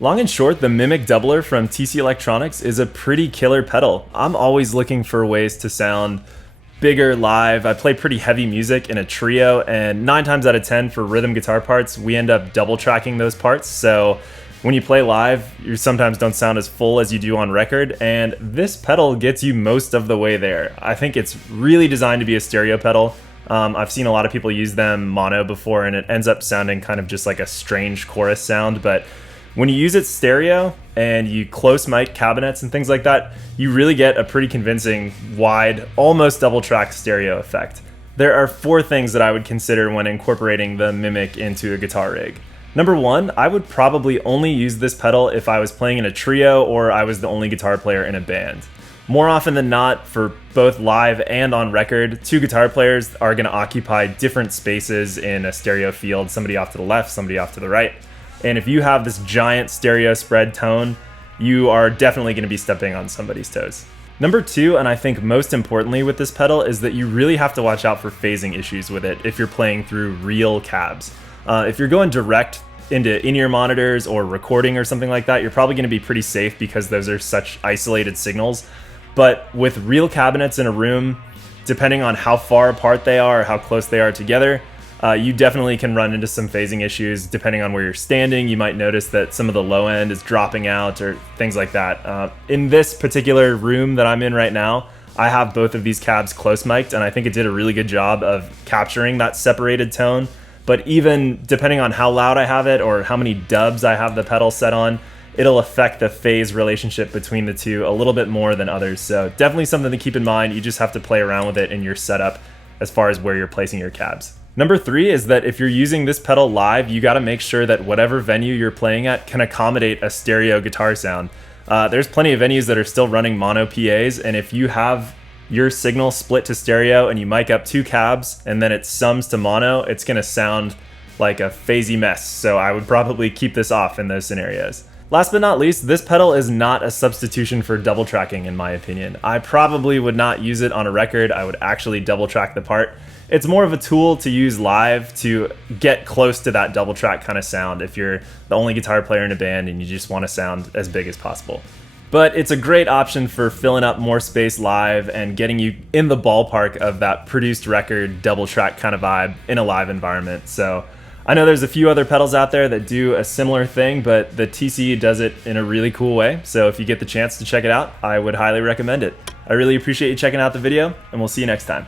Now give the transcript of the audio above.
Long and short, the Mimiq Doubler from TC Electronics is a pretty killer pedal. I'm always looking for ways to sound bigger live. I play pretty heavy music in a trio, and 9 times out of 10 for rhythm guitar parts, we end up double tracking those parts. So when you play live, you sometimes don't sound as full as you do on record, and this pedal gets you most of the way there. I think it's really designed to be a stereo pedal. I've seen a lot of people use them mono before, and it ends up sounding kind of just like a strange chorus sound, but when you use it stereo and you close mic cabinets and things like that, you really get a pretty convincing, wide, almost double track stereo effect. There are 4 things that I would consider when incorporating the Mimiq into a guitar rig. Number 1, I would probably only use this pedal if I was playing in a trio or I was the only guitar player in a band. More often than not, for both live and on record, 2 guitar players are going to occupy different spaces in a stereo field, somebody off to the left, somebody off to the right. And if you have this giant stereo spread tone, you are definitely going to be stepping on somebody's toes. Number 2, and I think most importantly with this pedal, is that you really have to watch out for phasing issues with it if you're playing through real cabs. If you're going direct into in-ear monitors or recording or something like that, you're probably going to be pretty safe because those are such isolated signals. But with real cabinets in a room, depending on how far apart they are or how close they are together, you definitely can run into some phasing issues depending on where you're standing. You might notice that some of the low end is dropping out or things like that. In this particular room that I'm in right now, I have both of these cabs close mic'd, and I think it did a really good job of capturing that separated tone. But even depending on how loud I have it or how many dubs I have the pedal set on, it'll affect the phase relationship between the two a little bit more than others. So definitely something to keep in mind. You just have to play around with it in your setup as far as where you're placing your cabs. Number 3 is that if you're using this pedal live, you got to make sure that whatever venue you're playing at can accommodate a stereo guitar sound. There's plenty of venues that are still running mono PAs, and if you have your signal split to stereo and you mic up 2 cabs and then it sums to mono, it's going to sound like a phasey mess. So I would probably keep this off in those scenarios. Last but not least, this pedal is not a substitution for double tracking in my opinion. I probably would not use it on a record. I would actually double track the part. It's more of a tool to use live to get close to that double track kind of sound if you're the only guitar player in a band and you just want to sound as big as possible. But it's a great option for filling up more space live and getting you in the ballpark of that produced record double track kind of vibe in a live environment. So I know there's a few other pedals out there that do a similar thing, but the TC does it in a really cool way. So if you get the chance to check it out, I would highly recommend it. I really appreciate you checking out the video, and we'll see you next time.